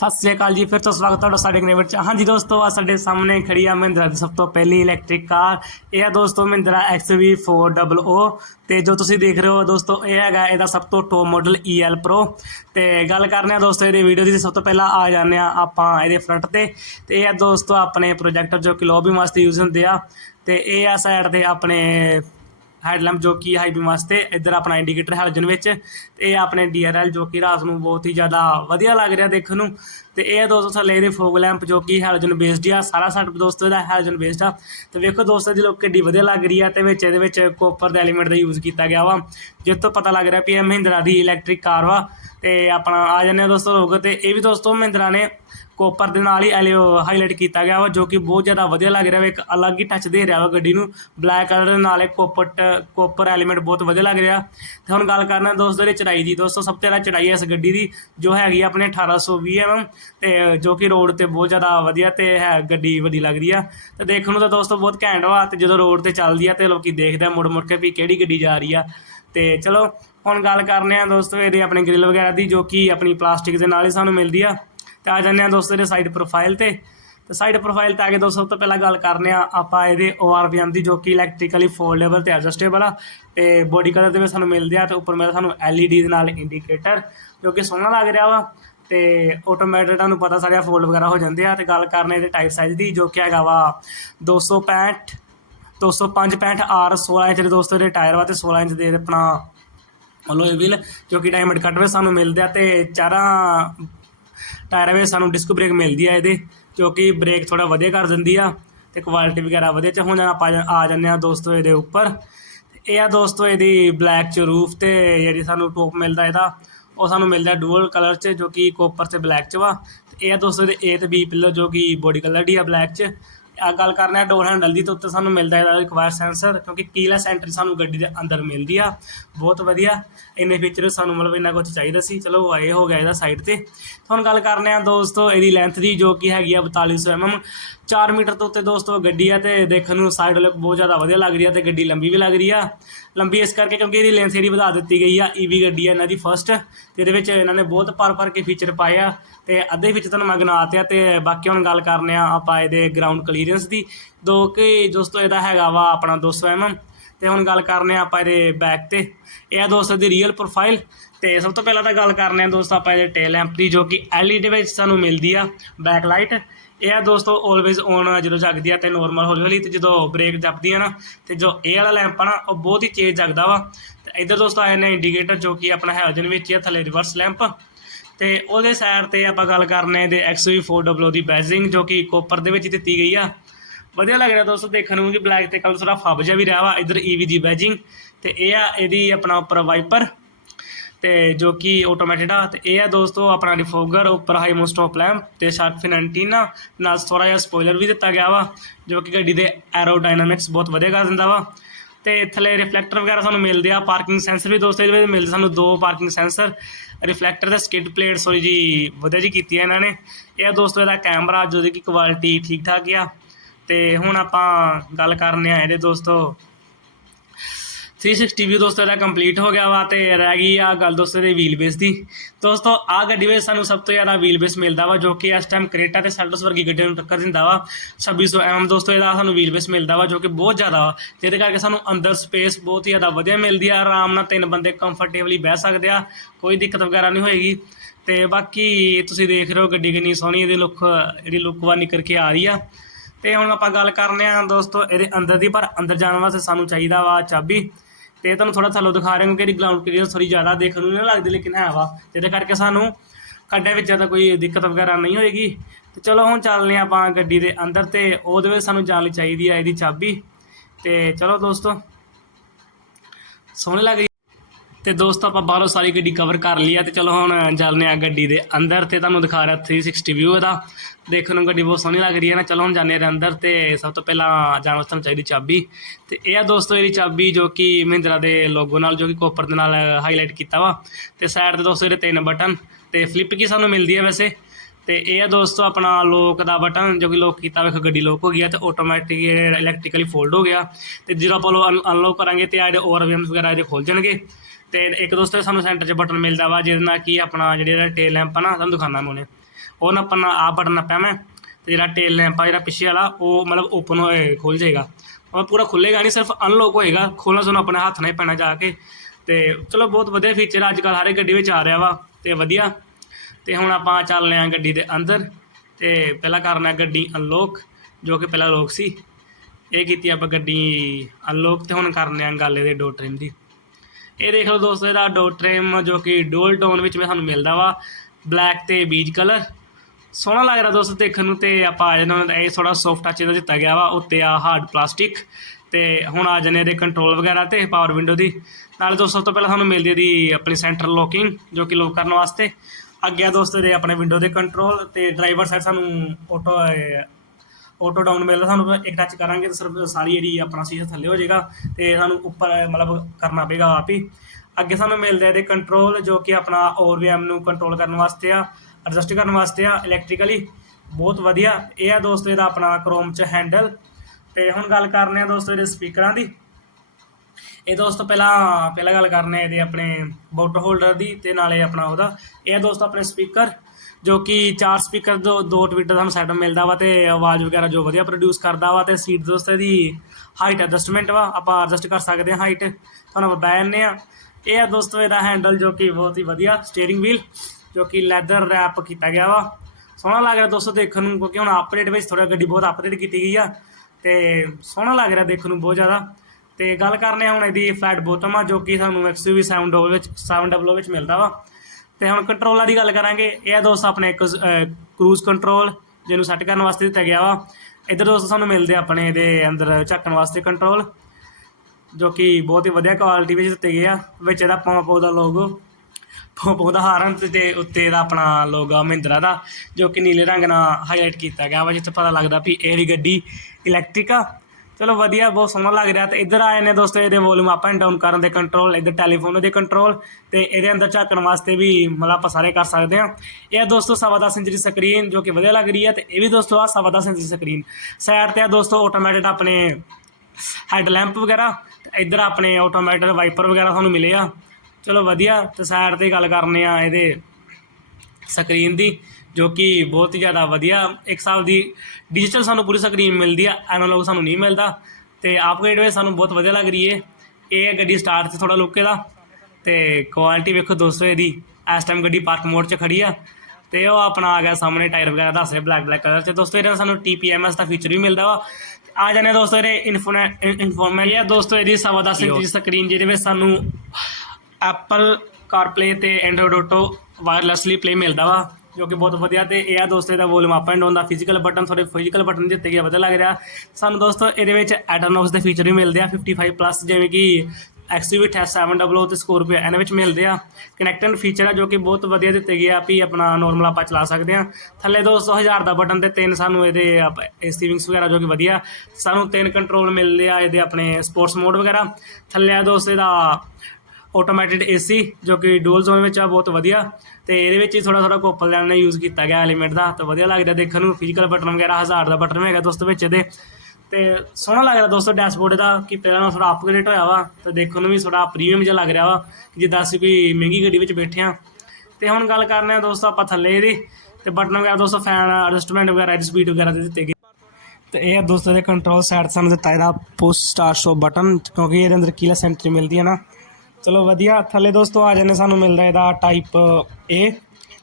ਸਤਿ ਸ੍ਰੀ ਅਕਾਲ ਜੀ, ਫਿਰ ਤੋਂ ਸਵਾਗਤ ਤੁਹਾਡਾ ਸਾਡੇ ਨਵੇਂ 'ਚ। ਹਾਂਜੀ ਦੋਸਤੋ ਆ ਸਾਡੇ ਸਾਹਮਣੇ ਖੜੀ ਆ ਮਹਿੰਦਰਾ ਦੀ ਸਭ ਤੋਂ ਪਹਿਲੀ ਇਲੈਕਟ੍ਰਿਕ ਕਾਰ ਇਹ ਆ ਦੋਸਤੋ ਮਹਿੰਦਰਾ XV400 ਤੇ ਜੋ ਤੁਸੀਂ ਦੇਖ ਰਹੇ ਹੋ ਦੋਸਤੋ, ਇਹ ਹੈਗਾ ਇਹਦਾ ਸਭ ਤੋਂ ਟੌਪ ਮਾਡਲ EL Pro ਤੇ ਗੱਲ ਕਰਨੇ ਆ ਦੋਸਤੋ, ਇਹਦੀ ਵੀਡੀਓ ਦੀ ਸਭ ਤੋਂ ਪਹਿਲਾਂ ਆ ਜਾਂਦੇ ਆ ਆਪਾਂ ਇਹਦੇ ਫਰੰਟ ਤੇ। ਤੇ ਇਹ ਆ ਦੋਸਤੋ ਆਪਣੇ ਪ੍ਰੋਜੈਕਟਰ ਜੋ ਕਿ ਲੌਬੀ ਵਾਸਤੇ ਯੂਜ਼ ਹੁੰਦੇ ਆ। ਤੇ ਇਹ ਆ ਸਾਈਡ ਤੇ ਆਪਣੇ ਹੈਡਲੈਂਪ ਜੋ ਕਿ ਹਾਈਬੀਮ ਵਾਸਤੇ, ਇੱਧਰ ਆਪਣਾ ਇੰਡੀਕੇਟਰ ਹੈਲੋਜਨ ਵਿੱਚ, ਤੇ ਇਹ ਆਪਣੇ DRL ਜੋ ਕਿ ਰਾਤ ਨੂੰ ਬਹੁਤ ਹੀ ਜ਼ਿਆਦਾ ਵਧੀਆ ਲੱਗ ਰਿਹਾ ਦੇਖਣ ਨੂੰ। ਤੇ ਇਹ ਆ ਦੋਸਤੋ ਥੱਲੇ ਇਹਦੇ ਫੋਗ ਲੈਂਪ ਜੋ ਕਿ ਹੈਲੋਜਨ ਬੇਸਡ ਆ, ਸਾਰਾ ਸੈਟ ਦੋਸਤੋ ਇਹਦਾ ਹੈਲੋਜਨ ਬੇਸਡ ਆ। ਤੇ ਵੇਖੋ ਦੋਸਤੋ ਜੀ ਲੋਕ ਕਿੱਡੀ ਵਧੀਆ ਲੱਗ ਰਹੀ ਆ, ਤੇ ਵਿੱਚ ਇਹਦੇ ਵਿੱਚ ਕੋਪਰ ਦੇ ਐਲੀਮੈਂਟ ਦਾ ਯੂਜ਼ ਕੀਤਾ ਗਿਆ ਵਾ। ਜਿਸ ਤੋਂ ਪਤਾ ਲੱਗ ਰਿਹਾ ਵੀ ਇਹ ਮਹਿੰਦਰਾ ਦੀ ਇਲੈਕਟ੍ਰਿਕ ਕਾਰ ਵਾ। ਤੇ ਆਪਣਾ ਆ ਜਾਂਦੇ ਆ ਦੋਸਤੋ ਲੋਕ ਤੇ ਇਹ ਵੀ ਦੋਸਤੋ ਮਹਿੰਦਰਾ ਨੇ ਕੋਪਰ ਦੇ ਨਾਲ ਹੀ ਐਲਿਓ ਹਾਈਲਾਈਟ ਕੀਤਾ ਗਿਆ ਵਾ, ਜੋ ਕਿ ਬਹੁਤ ਜ਼ਿਆਦਾ ਵਧੀਆ ਲੱਗ ਰਿਹਾ ਵਾ, ਇੱਕ ਅਲੱਗ ਹੀ ਟੱਚ ਦੇ ਰਿਹਾ ਵਾ ਗੱਡੀ ਨੂੰ। ਬਲੈਕ ਕਲਰ ਦੇ ਨਾਲ ਇੱਕ ਕੋਪਟ ਕੋਪਰ ਐਲੀਮੈਂਟ ਬਹੁਤ ਵਧੀਆ ਲੱਗ ਰਿਹਾ। ਤੇ ਹੁਣ ਗੱਲ ਕਰਨਾ ਦੋਸਤੋ ਦੀ ਚੜਾਈ ਦੀ। ਦੋਸਤੋ ਸਭ ਤੋਂ ਜ਼ਿਆਦਾ ਚੜਾਈ ਹੈ ਇਸ ਗੱਡੀ ਦੀ, ਜੋ ਹੈਗੀ ਆ ਆਪਣੇ 1820 ਐਮ ਤੇ ਜੋ ਕਿ ਰੋਡ ਤੇ ਬਹੁਤ ਜ਼ਿਆਦਾ ਵਧੀਆ ਤੇ ਹੈ, ਗੱਡੀ ਵੱਡੀ ਲੱਗਦੀ ਆ। ਤੇ ਦੇਖਣ ਨੂੰ ਤਾਂ ਦੋਸਤੋ ਬਹੁਤ ਘੈਂਟ ਵਾ, ਤੇ ਜਦੋਂ ਰੋਡ ਤੇ ਚੱਲਦੀ ਆ ਤੇ ਲੋਕੀ ਦੇਖਦੇ ਆ ਮੁੜ ਮੁੜ ਕੇ ਵੀ ਕਿਹੜੀ ਗੱਡੀ ਜਾ ਰਹੀ ਆ। ਤੇ ਚਲੋ ਹੁਣ ਗੱਲ ਕਰਨੇ ਆ ਦੋਸਤੋ ਇਹਦੇ ਆਪਣੇ ਗ੍ਰਿਲ ਵਗੈਰਾ ਦੀ, ਜੋ ਕਿ ਆਪਣੀ ਪਲਾਸਟਿਕ ਦੇ ਨਾਲ ਹੀ ਸਾਨੂੰ ਮਿਲਦੀ ਆ। ਤੇ ਆ ਜਾਂਦੇ ਆ ਦੋਸਤੋ ਇਹਦੇ ਸਾਈਡ ਪ੍ਰੋਫਾਈਲ ਤੇ। ਤੇ ਸਾਈਡ ਪ੍ਰੋਫਾਈਲ ਤੇ ਆ ਕੇ ਦੋਸਤੋ ਸਭ ਤੋਂ ਪਹਿਲਾਂ ਗੱਲ ਕਰਨੇ ਆ, ਆਪਾਂ ਇਹਦੇ ORVM ਦੀ ਜੋ ਕਿ ਇਲੈਕਟ੍ਰੀਕਲੀ ਫੋਲਡੇਬਲ ਤੇ ਐਡਜਸਟੇਬਲ ਆ, ਤੇ ਬੋਡੀ ਕਲਰ ਦੇ ਵਿੱਚ ਸਾਨੂੰ ਮਿਲਦੇ ਆ ਤੇ ਉੱਪਰ ਮਿਲਦਾ ਸਾਨੂੰ LED ਦੇ ਨਾਲ ਇੰਡੀਕੇਟਰ ਜੋ ਕਿ ਸੋਹਣਾ ਲੱਗ ਰਿਹਾ ਵਾ। ਤੇ ਆਟੋਮੈਟਿਕ ਤੁਹਾਨੂੰ ਪਤਾ ਸਾਰੇ ਫੋਲਡ ਵਗੈਰਾ ਹੋ ਜਾਂਦੇ ਆ, ਤੇ ਗੱਲ ਕਰਨੇ ਇਹਦੇ ਟਾਈਪ ਸਾਈਜ਼ ਦੀ, ਜੋ ਕਿ ਹੈਗਾ ਵਾ 265 205 65 ਆਰ 16 ਇੰਚ ਦੇ ਦੋਸਤੋ ਦੇ ਟਾਇਰ ਵਾ ਤੇ 16 ਇੰਚ ਦੇ ਆਪਣਾ ਅਲੋਏ ਵੀਲ ਜੋ ਕਿ ਡਾਇਮੰਡ ਕੱਟ ਵਿੱਚ ਸਾਨੂੰ ਮਿਲਦੇ ਆ ਤੇ ਚਾਰਾਂ ਟਾਇਰਾਂ ਵਿੱਚ ਸਾਨੂੰ ਡਿਸਕ ਬ੍ਰੇਕ ਮਿਲਦੀ ਆ ਇਹਦੇ ਜੋ ਕਿ ਬ੍ਰੇਕ ਥੋੜਾ ਵਧੀਆ ਕਰ ਦਿੰਦੀ ਆ ਤੇ ਕੁਆਲਿਟੀ ਵਗੈਰਾ ਵਧੀਆ ਚ ਹੁਣ ਆਪਾਂ ਆ ਜਾਂਦੇ ਆ ਦੋਸਤੋ ਇਹਦੇ ਉੱਪਰ। ਇਹ ਆ ਦੋਸਤੋ ਇਹਦੀ ਬਲੈਕ ਚ ਰੂਫ ਤੇ ਜਿਹੜੀ ਸਾਨੂੰ ਟੋਪ ਮਿਲਦਾ ਇਹਦਾ, ਉਹ ਸਾਨੂੰ ਮਿਲਦਾ ਡੂਅਲ ਕਲਰ ਚ, ਜੋ ਕਿ ਕੋਪਰ ਤੇ ਬਲੈਕ ਚ ਵਾ। ਤੇ ਇਹ ਆ ਦੋਸਤੋ ਇਹਦੇ A ਤੇ B ਪਿੱਲਰ ਜੋ ਕਿ ਬੋਡੀ ਕਲਰ ਦੀ ਆ ਬਲੈਕ ਚ। ਆ ਗੱਲ ਕਰਨੇ ਆ ਡੋਰ ਹੈਂਡਲ ਦੀ, ਤਾਂ ਉੱਤੇ ਸਾਨੂੰ ਮਿਲਦਾ ਇਹਦਾ ਰਿਕਵਾਇਰ ਸੈਂਸਰ ਕਿਉਂਕਿ ਕੀਲੈਸ ਐਂਟਰੀ ਸਾਨੂੰ ਗੱਡੀ ਦੇ ਅੰਦਰ ਮਿਲਦੀ ਆ। ਬਹੁਤ ਵਧੀਆ। ਇੰਨੇ ਫੀਚਰ ਸਾਨੂੰ ਮਤਲਬ ਇੰਨਾ ਕੁਝ ਚਾਹੀਦਾ ਸੀ। ਚਲੋ ਇਹ ਹੋ ਗਿਆ ਇਹਦਾ ਸਾਈਡ ਤੇ। ਹੁਣ ਗੱਲ ਕਰਨੇ ਆ ਦੋਸਤੋ ਇਹਦੀ ਲੈਂਥ ਦੀ, ਜੋ ਕਿ ਹੈਗੀ ਆ 4200 mm 4 ਮੀਟਰ ਤੋਂ ਉੱਤੇ ਦੋਸਤੋ ਗੱਡੀ ਆ ਤੇ ਦੇਖਣ ਨੂੰ ਸਾਈਡ ਲੁੱਕ ਬਹੁਤ ਜ਼ਿਆਦਾ ਵਧੀਆ ਲੱਗ ਰਹੀ ਆ ਤੇ ਗੱਡੀ ਲੰਬੀ ਵੀ ਲੱਗ ਰਹੀ ਆ। ਲੰਬੀ ਇਸ ਕਰਕੇ ਕਿਉਂਕਿ ਇਹਦੀ ਲੈਂਥ ਇਹਦੀ ਵਧਾ ਦਿੱਤੀ ਗਈ ਆ ਈਵੀ ਗੱਡੀ ਆ ਇਹਨਾਂ ਦੀ ਫਰਸਟ ਤੇ ਇਹਦੇ ਵਿੱਚ ਇਹਨਾਂ ਨੇ ਬਹੁਤ ਭਰ ਭਰ ਕੇ ਫੀਚਰ ਪਾਏ ਆ ਤੇ ਅੱਧੇ ਵਿੱਚ ਤੁਹਾਨੂੰ ਮੈਂ ਗਿਣਾਤੇ ਆ ਤੇ ਬਾਕੀ ਹੁਣ ਗੱਲ ਕਰਨੇ ਆ ਆਪਾਂ ਇਹਦੇ ਗਰਾਊਂਡ ਕਲੀਅਰੈਂਸ ਦੀ, ਦੋ ਕਿ ਦੋਸਤੋ ਇਹਦਾ ਹੈਗਾ ਵਾ ਆਪਣਾ 200 mm ਤੇ ਹੁਣ ਗੱਲ ਕਰਨੇ ਆ ਆਪਾਂ ਇਹਦੇ ਬੈਕ ਤੇ। ਇਹ ਆ ਦੋਸਤੋ ਦੀ ਰੀਅਲ ਪ੍ਰੋਫਾਈਲ ਤੇ ਸਭ ਤੋਂ ਪਹਿਲਾਂ ਤਾਂ ਗੱਲ ਕਰਨੇ ਆ ਦੋਸਤੋ ਆਪਾਂ ਇਹਦੇ ਟੇਲ ਲੈਂਪ ਦੀ ਜੋ ਕਿ LED ਵਿੱਚ ਸਾਨੂੰ ਮਿਲਦੀ ਆ ਬੈਕ ਲਾਈਟ ਇਹ ਆ ਦੋਸਤੋ ਆਲਵੇਜ਼ ਔਨ ਜਦੋਂ ਜਗਦੀ ਆ ਤੇ ਨੋਰਮਲ ਹੌਲੀ ਹੌਲੀ ਤੇ ਜਦੋਂ ਬ੍ਰੇਕ ਜਪਦੀ ਆ ਨਾ, ਤੇ ਜੋ ਇਹ ਵਾਲਾ ਲੈਂਪ ਆ ਨਾ, ਉਹ ਬਹੁਤ ਹੀ ਤੇਜ਼ ਜਗਦਾ ਵਾ। ਤੇ ਇੱਧਰ ਦੋਸਤੋ ਆਏ ਨੇ ਇੰਡੀਕੇਟਰ ਜੋ ਕਿ ਆਪਣਾ ਹੈਲੋਜਨ ਵਿੱਚ ਹੀ ਆ, ਥੱਲੇ ਰਿਵਰਸ ਲੈਂਪ ਤੇ ਉਹਦੇ ਸਾਈਡ ਤੇ ਆਪਾਂ ਗੱਲ ਕਰਨੇ ਇਹਦੇ XV400 ਦੀ ਬੈਜਿੰਗ ਜੋ ਕਿ ਕੋਪਰ ਦੇ ਵਿੱਚ ਦਿੱਤੀ ਗਈ ਆ। ਵਧੀਆ ਲੱਗ ਰਿਹਾ ਦੋਸਤੋ ਦੇਖਣ ਨੂੰ ਕਿ ਬਲੈਕ ਤੇ ਕਲਰ ਥੋੜਾ ਫੱਬ ਜਿਹਾ ਵੀ ਰਿਹਾ ਵਾ, ਇਧਰ ਈਵੀ ਦੀ ਬੈਜਿੰਗ ਤੇ ਇਹ ਆ ਇਹਦੀ ਆਪਣਾ ਉੱਪਰ ਵਾਈਪਰ ਤੇ ਜੋ ਕਿ ਆਟੋਮੈਟਿਡ ਆ, ਤੇ ਇਹ ਆ ਦੋਸਤੋ, ਆਪਣਾ ਡਿਫੋਗਰ ਉੱਪਰ ਹਾਈ ਮੋ ਸਟਾਪ ਲੈਂਪ ਤੇ ਸ਼ਾਰਕ ਫਿਨ ਐਂਟੀਨਾ ਨਾਲ ਥੋੜਾ ਜਿਹਾ ਸਪੋਇਲਰ ਵੀ ਦਿੱਤਾ ਗਿਆ ਵਾ, ਜੋ ਕਿ ਗੱਡੀ ਦੇ ਐਰੋਡਾਇਨਾਮਿਕਸ ਬਹੁਤ ਵਧੀਆ ਕਰ ਦਿੰਦਾ ਵਾ। ਤੇ ਥੱਲੇ ਰਿਫਲੈਕਟਰ ਵਗੈਰਾ ਸਾਨੂੰ ਮਿਲਦੇ ਆ ਪਾਰਕਿੰਗ ਸੈਂਸਰ ਵੀ ਦੋਸਤੋ, ਇਹਦੇ ਵਿੱਚ ਮਿਲਦੇ ਸਾਨੂੰ ਦੋ ਪਾਰਕਿੰਗ ਸੈਂਸਰ ਰਿਫਲੈਕਟਰ ਦਾ ਸਕਿਡ ਪਲੇਟ ਸੋਰੀ ਜੀ, ਵਧੀਆ ਜੀ ਕੀਤੀ ਹੈ ਇਹਨਾਂ ਨੇ। ਇਹ ਆ ਦੋਸਤੋ, ਇਹਦਾ ਕੈਮਰਾ ਜਿਹਦੀ ਕਿ ਕੁਆਲਿਟੀ ਠੀਕ ਠਾਕ ਆ। ਤੇ ਹੁਣ ਆਪਾਂ ਗੱਲ ਕਰਨੇ ਆ ਇਹਦੇ ਦੋਸਤੋ 360 ਵੀ ਦੋਸਤੋ, ਇਹਦਾ ਕੰਪਲੀਟ ਹੋ ਗਿਆ ਵਾ ਤੇ ਰਹਿ ਗਈ ਆ ਗੱਲ ਦੋਸਤੋ ਦੇ ਵੀਲ ਬੇਸ ਦੀ। ਦੋਸਤੋ, ਆ ਗੱਡੀ ਵਿੱਚ ਸਾਨੂੰ ਸਭ ਤੋਂ ਜ਼ਿਆਦਾ ਵੀਲ ਬੇਸ ਮਿਲਦਾ ਵਾ, ਜੋ ਕਿ ਇਸ ਟਾਈਮ ਕ੍ਰੇਟਾ ਤੇ ਸੈਲਟੋਸ ਵਰਗੀ ਗੱਡੀਆਂ ਨੂੰ ਟੱਕਰ ਦਿੰਦਾ ਵਾ। 2600 ਐਮ ਦੋਸਤੋ, ਇਹਦਾ ਸਾਨੂੰ ਵੀਲ ਬੇਸ ਮਿਲਦਾ ਵਾ, ਜੋ ਕਿ ਬਹੁਤ ਜ਼ਿਆਦਾ ਵਾ। ਜਿਹਦੇ ਕਰਕੇ ਸਾਨੂੰ ਅੰਦਰ ਸਪੇਸ ਬਹੁਤ ਹੀ ਜ਼ਿਆਦਾ ਵਧੀਆ ਮਿਲਦੀ ਆ। ਆਰਾਮ ਨਾਲ ਤਿੰਨ ਬੰਦੇ ਕੰਫਰਟੇਬਲੀ ਬਹਿ ਸਕਦੇ ਆ, ਕੋਈ ਦਿੱਕਤ ਵਗੈਰਾ ਨਹੀਂ ਹੋਏਗੀ। ਤੇ ਬਾਕੀ ਤੁਸੀਂ ਦੇਖ ਰਹੇ ਹੋ ਗੱਡੀ ਕਿੰਨੀ ਸੋਹਣੀ, ਇਹਦੀ ਲੁੱਕ ਜਿਹੜੀ ਲੁੱਕ ਵਾ ਨਿਕਲ ਕੇ ਆ ਰਹੀ ਆ। ਤੇ ਹੁਣ ਆਪਾਂ ਗੱਲ ਕਰਨੇ ਆ ਦੋਸਤੋ ਇਹਦੇ ਅੰਦਰ ਦੀ, ਪਰ ਅੰਦਰ ਜਾਣ ਵਾਸਤੇ ਸਾਨੂੰ ਚਾਹੀਦਾ ਵਾ ਚਾਬੀ। ਤੇ ਤੁਹਾਨੂੰ ਥੋੜਾ ਥੱਲੋਂ ਦਿਖਾ ਰਹੇ ਹਾਂ ਕਿ ਇਹਦੀ ਗਰਾਊਂਡ ਕਲੀਅਰ ਥੋੜੀ ਜ਼ਿਆਦਾ ਦੇਖਣ ਨੂੰ ਨਹੀਂ ਲੱਗਦੀ, ਲੇਕਿਨ ਹੈ ਵਾ। ਜਿਹਦੇ ਕਰਕੇ ਸਾਨੂੰ ਕੱਢੇ ਵਿੱਚ ਤਾਂ ਕੋਈ ਦਿੱਕਤ ਵਗੈਰਾ ਨਹੀਂ ਹੋਏਗੀ। ਤੇ ਚਲੋ ਹੁਣ ਚੱਲਦੇ ਹਾਂ ਆਪਾਂ ਗੱਡੀ ਦੇ ਅੰਦਰ ਤੇ ਉਹਦੇ ਵਿੱਚ ਸਾਨੂੰ ਜਾਣ ਲਈ ਚਾਹੀਦੀ ਆ ਇਹਦੀ ਚਾਬੀ। ਤੇ ਚਲੋ ਦੋਸਤੋ, ਸੋਹਣੀ ਲੱਗ ਤੇ ਦੋਸਤੋ, ਆਪਾਂ ਬਾਹਰੋਂ ਸਾਰੀ ਗੱਡੀ ਕਵਰ ਕਰ ਲਈ ਆ ਤੇ ਚਲੋ ਹੁਣ ਚੱਲਦੇ ਆ ਗੱਡੀ ਦੇ ਅੰਦਰ ਤੇ ਤੁਹਾਨੂੰ ਦਿਖਾ ਰਿਹਾ 360 ਵਿਊ ਇਹਦਾ। ਦੇਖਣ ਨੂੰ ਗੱਡੀ ਬਹੁਤ ਸੋਹਣੀ ਲੱਗ ਰਹੀ ਹੈ ਨਾ। ਚਲੋ ਹੁਣ ਜਾਂਦੇ ਆ ਅੰਦਰ ਤੇ ਸਭ ਤੋਂ ਪਹਿਲਾਂ ਜਾਣ ਵਾਸਤੇ ਤੁਹਾਨੂੰ ਚਾਹੀਦੀ ਚਾਬੀ। ਤੇ ਇਹ ਆ ਦੋਸਤੋ ਇਹਦੀ ਚਾਬੀ ਜੋ ਕਿ ਮਹਿੰਦਰਾ ਦੇ ਲੋਗੋ ਨਾਲ, ਜੋ ਕਿ ਕੋਪਰ ਦੇ ਨਾਲ ਹਾਈਲਾਈਟ ਕੀਤਾ ਵਾ। ਤੇ ਸਾਈਡ ਤੇ ਦੋਸਤੋ ਇਹਦੇ ਤਿੰਨ ਬਟਨ ਤੇ ਫਲਿੱਪ ਕੀ ਸਾਨੂੰ ਮਿਲਦੀ ਹੈ ਵੈਸੇ। ਤੇ ਇਹ ਆ ਦੋਸਤੋ ਆਪਣਾ ਲੋਕ ਦਾ ਬਟਨ ਜੋ ਕਿ ਲੋਕ ਕੀਤਾ, ਵੇਖੋ ਗੱਡੀ ਲੋਕ ਹੋ ਗਿਆ ਤੇ ਆਟੋਮੈਟਿਕ ਇਲੈਕਟ੍ਰੀਕਲੀ ਫੋਲਡ ਹੋ ਗਿਆ। ਤੇ ਜਦੋਂ ਆਪਾਂ ਲੋ ਅਨਲੌਕ ਕਰਾਂਗੇ ਤੇ ਆੜੇ ਓਆਰਵੀਐਮਸ ਵਗੈਰਾ ਇਹਦੇ ਖੁੱਲ ਜਾਣਗੇ। ਤੇ ਇੱਕ ਦੋਸਤੋ ਸਾਨੂੰ ਸੈਂਟਰ 'ਚ ਬਟਨ ਮਿਲਦਾ ਵਾ, ਜਿਹਦੇ ਨਾਲ ਕੀ ਆਪਣਾ ਜਿਹੜਾ ਟੇਲ ਲੈਂਪ ਆ ਨਾ, ਤੁਹਾਨੂੰ ਦਿਖਾਉਂਦਾ ਮੈਂ ਉਹਨੇ। ਉਹ ਨਾ ਆਪਣਾ ਆ ਬਟਨ ਨੱਪਿਆ ਮੈਂ, ਤੇ ਜਿਹੜਾ ਟੇਲ ਲੈਂਪ ਆ, ਜਿਹੜਾ ਪਿੱਛੇ ਵਾਲਾ, ਉਹ ਮਤਲਬ ਓਪਨ ਹੋਏ ਖੁੱਲ ਜਾਏਗਾ। ਉਹ ਪੂਰਾ ਖੁੱਲੇਗਾ ਨਹੀਂ, ਸਿਰਫ ਅਨਲੌਕ ਹੋਏਗਾ ਖੋਲਣਾ ਤੁਹਾਨੂੰ ਆਪਣੇ ਹੱਥ ਨਾਲ ਹੀ ਪੈਣਾ ਜਾ ਕੇ। ਤੇ ਚਲੋ ਬਹੁਤ ਵਧੀਆ ਫੀਚਰ ਅੱਜ ਕੱਲ੍ਹ ਹਰ ਇੱਕ ਗੱਡੀ ਵਿੱਚ ਆ ਰਿਹਾ ਵਾ, ਤੇ ਵਧੀਆ। ਤੇ ਹੁਣ ਆਪਾਂ ਚੱਲਦੇ ਹਾਂ ਗੱਡੀ ਦੇ ਅੰਦਰ, ਤੇ ਪਹਿਲਾਂ ਕਰਨਾ ਗੱਡੀ ਅਨਲੌਕ ਜੋ ਕਿ ਪਹਿਲਾਂ ਲੋਕ ਸੀ। ਇਹ ਕੀਤੀ ਆਪਾਂ ਗੱਡੀ ਅਨਲੌਕ ਤੇ ਹੁਣ ਕਰਨੇ ਆ ਗੱਲ ਇਹਦੇ ਡੋਰ ਟ੍ਰਿਮ ਦੀ। ਇਹ ਦੇਖ ਲਓ ਦੋਸਤੋ, ਇਹਦਾ ਡੋਰ ਟ੍ਰਿਮ ਜੋ ਕਿ ਡੋਲ ਟੋਨ ਵਿੱਚ ਸਾਨੂੰ ਮਿਲਦਾ ਵਾ। ਬਲੈਕ ਤੇ ਬੀਜ ਕਲਰ। ਸੋਹਣਾ ਲੱਗ ਰਿਹਾ ਦੋਸਤੋ ਦੇਖਣ ਨੂੰ ਤੇ ਆਪਾਂ ਆ ਜਾਂਦੇ ਹਾਂ, ਇਹ ਥੋੜਾ ਸੌਫਟ ਟੱਚ ਇਹਦਾ ਦਿੱਤਾ ਗਿਆ ਵਾ, ਉੱਤੇ ਆ ਹਾਰਡ ਪਲਾਸਟਿਕ ਤੇ ਹੁਣ ਆ ਜਾਂਦੇ ਇਹਦੇ ਕੰਟਰੋਲ ਵਗੈਰਾ ਤੇ ਪਾਵਰ ਵਿੰਡੋ ਦੀ। ਨਾਲੇ ਦੋਸਤੋ, ਸਭ ਤੋਂ ਪਹਿਲਾਂ ਸਾਨੂੰ ਮਿਲਦੀ ਇਹਦੀ ਆਪਣੀ ਸੈਂਟਰਲ ਲੋਕਿੰਗ ਜੋ ਕਿ ਲੋਕ ਕਰਨ ਵਾਸਤੇ। ਅੱਗੇ ਆ ਦੋਸਤੋ ਇਹਦੇ ਆਪਣੇ ਵਿੰਡੋ ਦੇ ਕੰਟਰੋਲ ਤੇ ਡਰਾਈਵਰ ਸਾਈਡ ਸਾਨੂੰ ਆਟੋ ਆਟੋ ਡਾਊਨ ਮਿਲਦਾ, ਸਾਨੂੰ ਇੱਕ ਟੱਚ ਕਰਾਂਗੇ ਤਾਂ ਸਿਰਫ ਸਾਰੀ ਜਿਹੜੀ ਆਪਣਾ ਸ਼ੀਸ਼ਾ ਥੱਲੇ ਹੋ ਜਾਏਗਾ ਤੇ ਸਾਨੂੰ ਉੱਪਰ ਮਤਲਬ ਕਰਨਾ ਪਏਗਾ ਆਪ ਹੀ। ਅੱਗੇ ਸਾਨੂੰ ਮਿਲਦਾ ਇਹਦੇ ਕੰਟਰੋਲ ਜੋ ਕਿ ਆਪਣਾ ORVM ਨੂੰ ਕੰਟਰੋਲ ਕਰਨ ਵਾਸਤੇ ਆ ਐਡਜਸਟ ਕਰਨ ਵਾਸਤੇ ਆ ਇਲੈਕਟ੍ਰੀਕਲੀ ਬਹੁਤ ਵਧੀਆ, ਇਹ ਆ ਦੋਸਤੋ ਇਹਦਾ ਆਪਣਾ ਕ੍ਰੋਮ ਚ ਹੈਂਡਲ ਤੇ ਹੁਣ ਗੱਲ ਕਰਨੇ ਆ ਦੋਸਤੋ ਇਹਦੇ ਸਪੀਕਰਾਂ ਦੀ। ਇਹ ਦੋਸਤੋ ਪਹਿਲਾਂ ਪਹਿਲਾਂ ਗੱਲ ਕਰਨੇ ਆ ਇਹਦੇ ਆਪਣੇ ਬਾਊਟਰ ਹੋਲਡਰ ਦੀ ਤੇ ਨਾਲੇ ਆਪਣਾ ਉਹਦਾ। ਇਹ ਦੋਸਤੋ ਆਪਣੇ ਸਪੀਕਰ ਜੋ ਕਿ ਚਾਰ ਸਪੀਕਰ ਦੋ ਦੋ ਟਵੀਟਰ ਤੁਹਾਨੂੰ ਸਾਈਡ ਮਿਲਦਾ ਵਾ ਤੇ ਆਵਾਜ਼ ਵਗੈਰਾ ਜੋ ਵਧੀਆ ਪ੍ਰੋਡਿਊਸ ਕਰਦਾ ਵਾ ਤੇ ਸੀਟ ਦੋਸਤ ਇਹਦੀ ਹਾਈਟ ਐਡਜਸਟਮੈਂਟ ਵਾ, ਆਪਾਂ ਐਡਜਸਟ ਕਰ ਸਕਦੇ ਹਾਂ ਹਾਈਟ ਤੁਹਾਨੂੰ ਆਪਾਂ ਬੈ ਜਾਂਦੇ ਆ ਇਹ ਆ ਦੋਸਤੋ ਇਹਦਾ ਹੈਂਡਲ ਜੋ ਕਿ ਬਹੁਤ ਹੀ ਵਧੀਆ ਸਟੀਅਰਿੰਗ ਵੀਲ ਜੋ ਕਿ ਲੈਦਰ ਰੈਪ ਕੀਤਾ ਗਿਆ ਵਾ। ਸੋਹਣਾ ਲੱਗ ਰਿਹਾ ਦੋਸਤੋ ਦੇਖਣ ਨੂੰ, ਕਿਉਂਕਿ ਹੁਣ ਅਪਡੇਟ ਵਿੱਚ ਥੋੜਾ ਗੱਡੀ ਬਹੁਤ ਅਪਡੇਟ ਕੀਤੀ ਗਈ ਆ ਤੇ ਸੋਹਣਾ ਲੱਗ ਰਿਹਾ ਦੇਖਣ ਨੂੰ ਬਹੁਤ ਜ਼ਿਆਦਾ। ਤੇ ਗੱਲ ਕਰਨੇ ਆ ਹੁਣ ਇਹਦੀ ਫਲੈਟ ਬੋਟਮ ਆ, ਜੋ ਕਿ ਸਾਨੂੰ XUV 700 ਵਿੱਚ 700 ਵਿੱਚ ਮਿਲਦਾ ਵਾ। ਤੇ ਹੁਣ ਕੰਟਰੋਲਾਂ ਦੀ ਗੱਲ ਕਰਾਂਗੇ, ਇਹ ਆ ਦੋਸਤ ਆਪਣੇ ਇੱਕ ਕਰੂਜ਼ ਕੰਟਰੋਲ ਜਿਹਨੂੰ ਸੈੱਟ ਕਰਨ ਵਾਸਤੇ ਦਿੱਤਾ ਗਿਆ ਵਾ। ਇੱਧਰ ਦੋਸਤ ਸਾਨੂੰ ਮਿਲਦੇ ਆਪਣੇ ਇਹਦੇ ਅੰਦਰ ਝੱਕਣ ਵਾਸਤੇ ਕੰਟਰੋਲ ਜੋ ਕਿ ਬਹੁਤ ਹੀ ਵਧੀਆ ਕੁਆਲਿਟੀ ਵਿੱਚ ਦਿੱਤੇ ਗਏ ਆ। ਵਿੱਚ ਇਹਦਾ ਪੰਪ ਦਾ ਲੋਗੋ ਪੰਪ ਦਾ ਹਾਰਨ ਤੇ- ਉੱਤੇ ਇਹਦਾ ਆਪਣਾ ਲੋਗੋ ਮਹਿੰਦਰਾ ਦਾ, ਜੋ ਕਿ ਨੀਲੇ ਰੰਗ ਨਾਲ ਹਾਈਲਾਈਟ ਕੀਤਾ ਗਿਆ ਵਾ, ਜਿੱਥੇ ਪਤਾ ਲੱਗਦਾ ਵੀ ਇਹ ਦੀ ਗੱਡੀ ਇਲੈਕਟ੍ਰਿਕ ਆ। ਚਲੋ ਵਧੀਆ, ਬਹੁਤ ਸੋਹਣਾ ਲੱਗ ਰਿਹਾ। ਤੇ ਇੱਧਰ ਆਏ ਨੇ ਦੋਸਤੋ, ਇਹਦੇ ਵੋਲਿਊਮ ਅਪ ਐਂਡ ਡਾਊਨ ਕਰਨ ਦੇ ਕੰਟਰੋਲ ਇੱਧਰ ਟੈਲੀਫੋਨ ਦੇ ਕੰਟਰੋਲ ਤੇ ਇਹਦੇ ਅੰਦਰ ਝਾਕਣ ਵਾਸਤੇ ਵੀ ਮਤਲਬ ਆਪਾਂ ਸਾਰੇ ਕਰ ਸਕਦੇ ਆ ਇਹ ਆ ਦੋਸਤੋ ਸਵਾ ਦਸ ਇੰਚ ਦੀ ਸਕਰੀਨ ਜੋ ਕਿ ਵਧੀਆ ਲੱਗ ਰਹੀ ਹੈ। ਤੇ ਇਹ ਵੀ ਦੋਸਤੋ ਆ ਸਵਾ ਦਸ ਇੰਚ ਦੀ ਸਕਰੀਨ ਸਾਈਡ ਤੇ ਆ ਦੋਸਤੋ ਆਟੋਮੈਟਿਕ ਆਪਣੇ ਹੈਡ ਲੈਂਪ ਵਗੈਰਾ, ਤੇ ਇੱਧਰ ਆਪਣੇ ਆਟੋਮੈਟਿਕ ਵਾਈਪਰ ਵਗੈਰਾ ਤੁਹਾਨੂੰ ਮਿਲੇ ਆ। ਚਲੋ ਵਧੀਆ, ਤੇ ਸਾਈਡ ਤੇ ਗੱਲ ਕਰਨੇ ਆ ਇਹਦੇ ਸਕਰੀਨ ਦੀ। ਜੋ ਕਿ ਬਹੁਤ ਹੀ ਜ਼ਿਆਦਾ ਵਧੀਆ। ਇੱਕ ਹਿਸਾਬ ਦੀ ਡਿਜੀਟਲ ਸਾਨੂੰ ਪੂਰੀ ਸਕਰੀਨ ਮਿਲਦੀ ਆ ਐਨਾਲੌਗ ਸਾਨੂੰ ਨਹੀਂ ਮਿਲਦਾ ਤੇ ਅਪਗ੍ਰੇਡ ਹੋਏ ਸਾਨੂੰ ਬਹੁਤ ਵਧੀਆ ਲੱਗ ਰਹੀ ਹੈ ਇਹ ਹੈ ਗੱਡੀ ਸਟਾਰਟ 'ਚ ਥੋੜਾ ਲੁੱਕ ਇਹਦਾ ਤੇ ਕੁਆਲਿਟੀ ਵੇਖੋ ਦੋਸਤੋ ਇਹਦੀ। ਇਸ ਟਾਈਮ ਗੱਡੀ ਪਾਰਕ ਮੋਡ 'ਚ ਖੜੀ ਆ ਤੇ ਉਹ ਆਪਣਾ ਆ ਗਿਆ ਸਾਹਮਣੇ ਟਾਇਰ ਵਗੈਰਾ ਦੱਸ ਰਿਹਾ ਬਲੈਕ ਬਲੈਕ ਕਲਰ 'ਚ। ਦੋਸਤੋ ਇਹਦਾ ਸਾਨੂੰ TPMS ਦਾ ਫੀਚਰ ਵੀ ਮਿਲਦਾ ਵਾ। ਆ ਜਾਣੇ ਦੋਸਤੋ ਇਹਦੇ ਇਨਫੋਰਮੈਂਟ ਇਹ ਦੋਸਤੋ ਇਹਦੀ ਸਵਾ ਦਸ ਇੰਚ ਦੀ ਸਕਰੀਨ ਜਿਹਦੇ ਵਿੱਚ ਸਾਨੂੰ ਐਪਲ CarPlay ਤੇ Android Auto ਵਾਇਰਲੈਸਲੀ ਪਲੇ ਮਿਲਦਾ ਵਾ। ਜੋ ਕਿ ਬਹੁਤ ਵਧੀਆ ਤੇ ਇਹ ਆ ਦੋਸਤੋ, ਇਹਦਾ ਵੋਲੂਮ ਅਪ ਐਂਡ ਡਾਊਨ ਦਾ ਫਿਜ਼ੀਕਲ ਬਟਨ ਤੁਹਾਡੇ ਫਿਜ਼ੀਕਲ ਬਟਨ ਦਿੱਤੇ ਗਏ ਵਧੀਆ ਲੱਗ ਰਿਹਾ। ਸਾਨੂੰ ਦੋਸਤੋ, ਇਹਦੇ ਵਿੱਚ ਐਟਰਨੋਕਸ ਦੇ ਫੀਚਰ ਵੀ ਮਿਲਦੇ ਆ 55 ਪਲੱਸ ਜਿਵੇਂ ਕਿ XUV 700 ਤੇ ਸਕੋਰਪੀਓ ਇਹਨਾਂ ਵਿੱਚ ਮਿਲਦੇ ਆ। ਕਨੈਕਟਡ ਫੀਚਰ ਆ ਜੋ ਕਿ ਬਹੁਤ ਵਧੀਆ ਦਿੱਤੇ ਗਏ ਆ, ਵੀ ਆਪਣਾ ਨਾਰਮਲ ਆਪਾਂ ਚਲਾ ਸਕਦੇ ਆ। ਥੱਲੇ 2000 ਦਾ ਬਟਨ ਤੇ ਤਿੰਨ ਸਾਨੂੰ ਇਹਦੇ ਏਸੀ ਵਿੰਗਸ ਵਗੈਰਾ ਜੋ ਕਿ ਵਧੀਆ, ਸਾਨੂੰ ਤਿੰਨ ਕੰਟਰੋਲ ਮਿਲਦੇ ਆ, ਇਹਦੇ ਆਪਣੇ ਸਪੋਰਟਸ ਮੋਡ ਵਗੈਰਾ। ਥੱਲੇ ਆ ਦੋਸਤ, ਇਹਦਾ ਆਟੋਮੈਟਿਡ ਏਸੀ ਜੋ ਕਿ ਡੂਅਲ ਜ਼ੋਨ ਵਿੱਚ ਆ, ਬਹੁਤ ਵਧੀਆ। ਤੇ ਇਹਦੇ ਵਿੱਚ ਹੀ ਥੋੜਾ ਥੋੜਾ ਕੋਪਲ ਲੈਣ ਨੇ ਯੂਜ਼ ਕੀਤਾ ਗਿਆ ਐਲੀਮੈਂਟ ਦਾ, ਤਾਂ ਵਧੀਆ ਲੱਗਦਾ ਦੇਖਣ ਨੂੰ। ਫਿਜ਼ੀਕਲ ਬਟਨ ਵਗੈਰਾ, ਹਜ਼ਾਰ ਦਾ ਬਟਨ ਹੈਗਾ ਦੋਸਤੋ ਵਿੱਚ ਇਹਦੇ। ਤੇ ਸੋਹਣਾ ਲੱਗਦਾ ਦੋਸਤੋ ਡੈਸ਼ਬੋਰਡ ਦਾ ਕਿ ਪਹਿਲਾਂ ਨਾਲੋਂ ਥੋੜਾ ਅਪਗ੍ਰੇਡ ਹੋਇਆ ਵਾ, ਤੇ ਦੇਖਣ ਨੂੰ ਵੀ ਥੋੜਾ ਪ੍ਰੀਮੀਅਮ ਜਿਹਾ ਲੱਗ ਰਿਹਾ ਵਾ ਜਿੱਦਾਂ ਅਸੀਂ ਕੋਈ ਮਹਿੰਗੀ ਗੱਡੀ ਵਿੱਚ ਬੈਠੇ ਆ ਤੇ ਹੁਣ ਗੱਲ ਕਰਨੇ ਆ ਦੋਸਤੋ ਆਪਾਂ ਥੱਲੇ ਇਹਦੀ, ਤੇ ਬਟਨ ਵਗੈਰਾ ਦੋਸਤੋ ਫੈਨ ਐਡਜਸਟਮੈਂਟ ਵਗੈਰਾ, ਇਹਦੀ ਸਪੀਡ ਵਗੈਰਾ ਦੇ ਦਿੱਤੇ ਗਏ। ਤੇ ਇਹ ਆ ਦੋਸਤੋ ਦੇ ਕੰਟਰੋਲ ਸਾਈਡ ਸਾਨੂੰ ਦਿੱਤਾ ਇਹਦਾ ਪੁਸ਼ ਸਟਾਰਟ ਸ਼ੋ ਬਟਨ ਕਿਉਂਕਿ ਇਹਦੇ ਅੰਦਰ ਕੀਲਾ ਸੈਂਟਰੀ ਮਿਲਦੀ ਹੈ ਨਾ। ਚਲੋ ਵਧੀਆ, ਥੱਲੇ ਦੋਸਤੋ ਆ ਜਾਂਦੇ ਸਾਨੂੰ ਮਿਲਦਾ ਇਹਦਾ ਟਾਈਪ A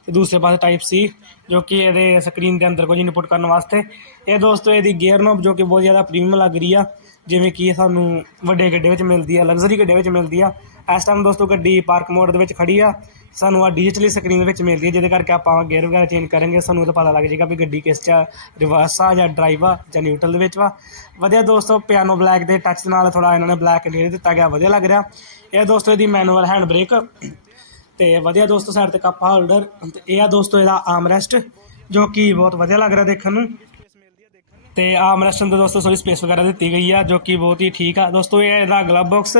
ਤੇ ਦੂਸਰੇ ਪਾਸੇ ਟਾਈਪ C, ਜੋ ਕਿ ਇਹਦੇ ਸਕਰੀਨ ਦੇ ਅੰਦਰ ਕੁਝ ਇਨਪੁਟ ਕਰਨ ਵਾਸਤੇ। ਇਹ ਦੋਸਤੋ ਇਹਦੀ ਗੇਅਰ ਨੋਬ ਜੋ ਕਿ ਬਹੁਤ ਜ਼ਿਆਦਾ ਪ੍ਰੀਮੀਅਮ ਲੱਗ ਰਹੀ ਆ। ਜਿਵੇਂ ਕਿ ਸਾਨੂੰ ਵੱਡੇ ਗੱਡੇ ਵਿੱਚ ਮਿਲਦੀ ਆ ਲਗਜ਼ਰੀ ਗੱਡੇ ਵਿੱਚ ਮਿਲਦੀ ਆ। ਇਸ ਟਾਈਮ ਦੋਸਤੋ ਗੱਡੀ ਪਾਰਕ ਮੋਡ ਦੇ ਵਿੱਚ ਖੜੀ ਆ। ਸਾਨੂੰ ਆ ਡਿਜੀਟਲੀ ਸਕਰੀਨ ਦੇ ਵਿੱਚ ਮਿਲਦੀ ਹੈ ਜਿਹਦੇ ਕਰਕੇ ਆਪਾਂ ਗੇਅਰ ਵਗੈਰਾ ਚੇਂਜ ਕਰਾਂਗੇ। ਸਾਨੂੰ ਤਾਂ ਪਤਾ ਲੱਗ ਜਾਏਗਾ ਵੀ ਗੱਡੀ ਕਿਸ ਚ ਰਿਵਰਸ ਆ ਜਾਂ ਡਰਾਈਵ ਆ ਜਾਂ ਨਿਊਟਰਲ ਦੇ ਵਿੱਚ ਵਾ। ਵਧੀਆ ਦੋਸਤੋ ਪਿਆਨੋ ਬਲੈਕ ਦੇ ਟੱਚ ਨਾਲ ਥੋੜਾ ਇਹਨਾਂ ਨੇ ਬਲੈਕ ਇੰਟੀਰੀਅਰ ਦਿੱਤਾ ਗਿਆ, ਵਧੀਆ ਲੱਗ ਰਿਹਾ। ਇਹ ਦੋਸਤੋ ਇਹਦੀ ਮੈਨੂਅਲ ਹੈਂਡ ਬ੍ਰੇਕ ਤੇ ਵਧੀਆ ਦੋਸਤੋ ਸਾਈਡ ਤੇ ਕੱਪ ਹੋਲਡਰ ਤੇ ਇਹ ਆ ਦੋਸਤੋ ਇਹਦਾ ਆਰਮਰੈਸਟ ਜੋ ਕਿ ਬਹੁਤ ਵਧੀਆ ਲੱਗ ਰਿਹਾ ਦੇਖਣ ਨੂੰ। ਤੇ ਆਰਮਰੈਸਟ ਅੰਦਰ ਦੋਸਤੋ ਥੋੜੀ ਸਪੇਸ ਵਗੈਰਾ ਦਿੱਤੀ ਗਈ ਆ, ਜੋ ਕਿ ਬਹੁਤ ਹੀ ਠੀਕ ਆ। ਦੋਸਤੋ, ਇਹ ਇਹਦਾ ਗਲਵ ਬਾਕਸ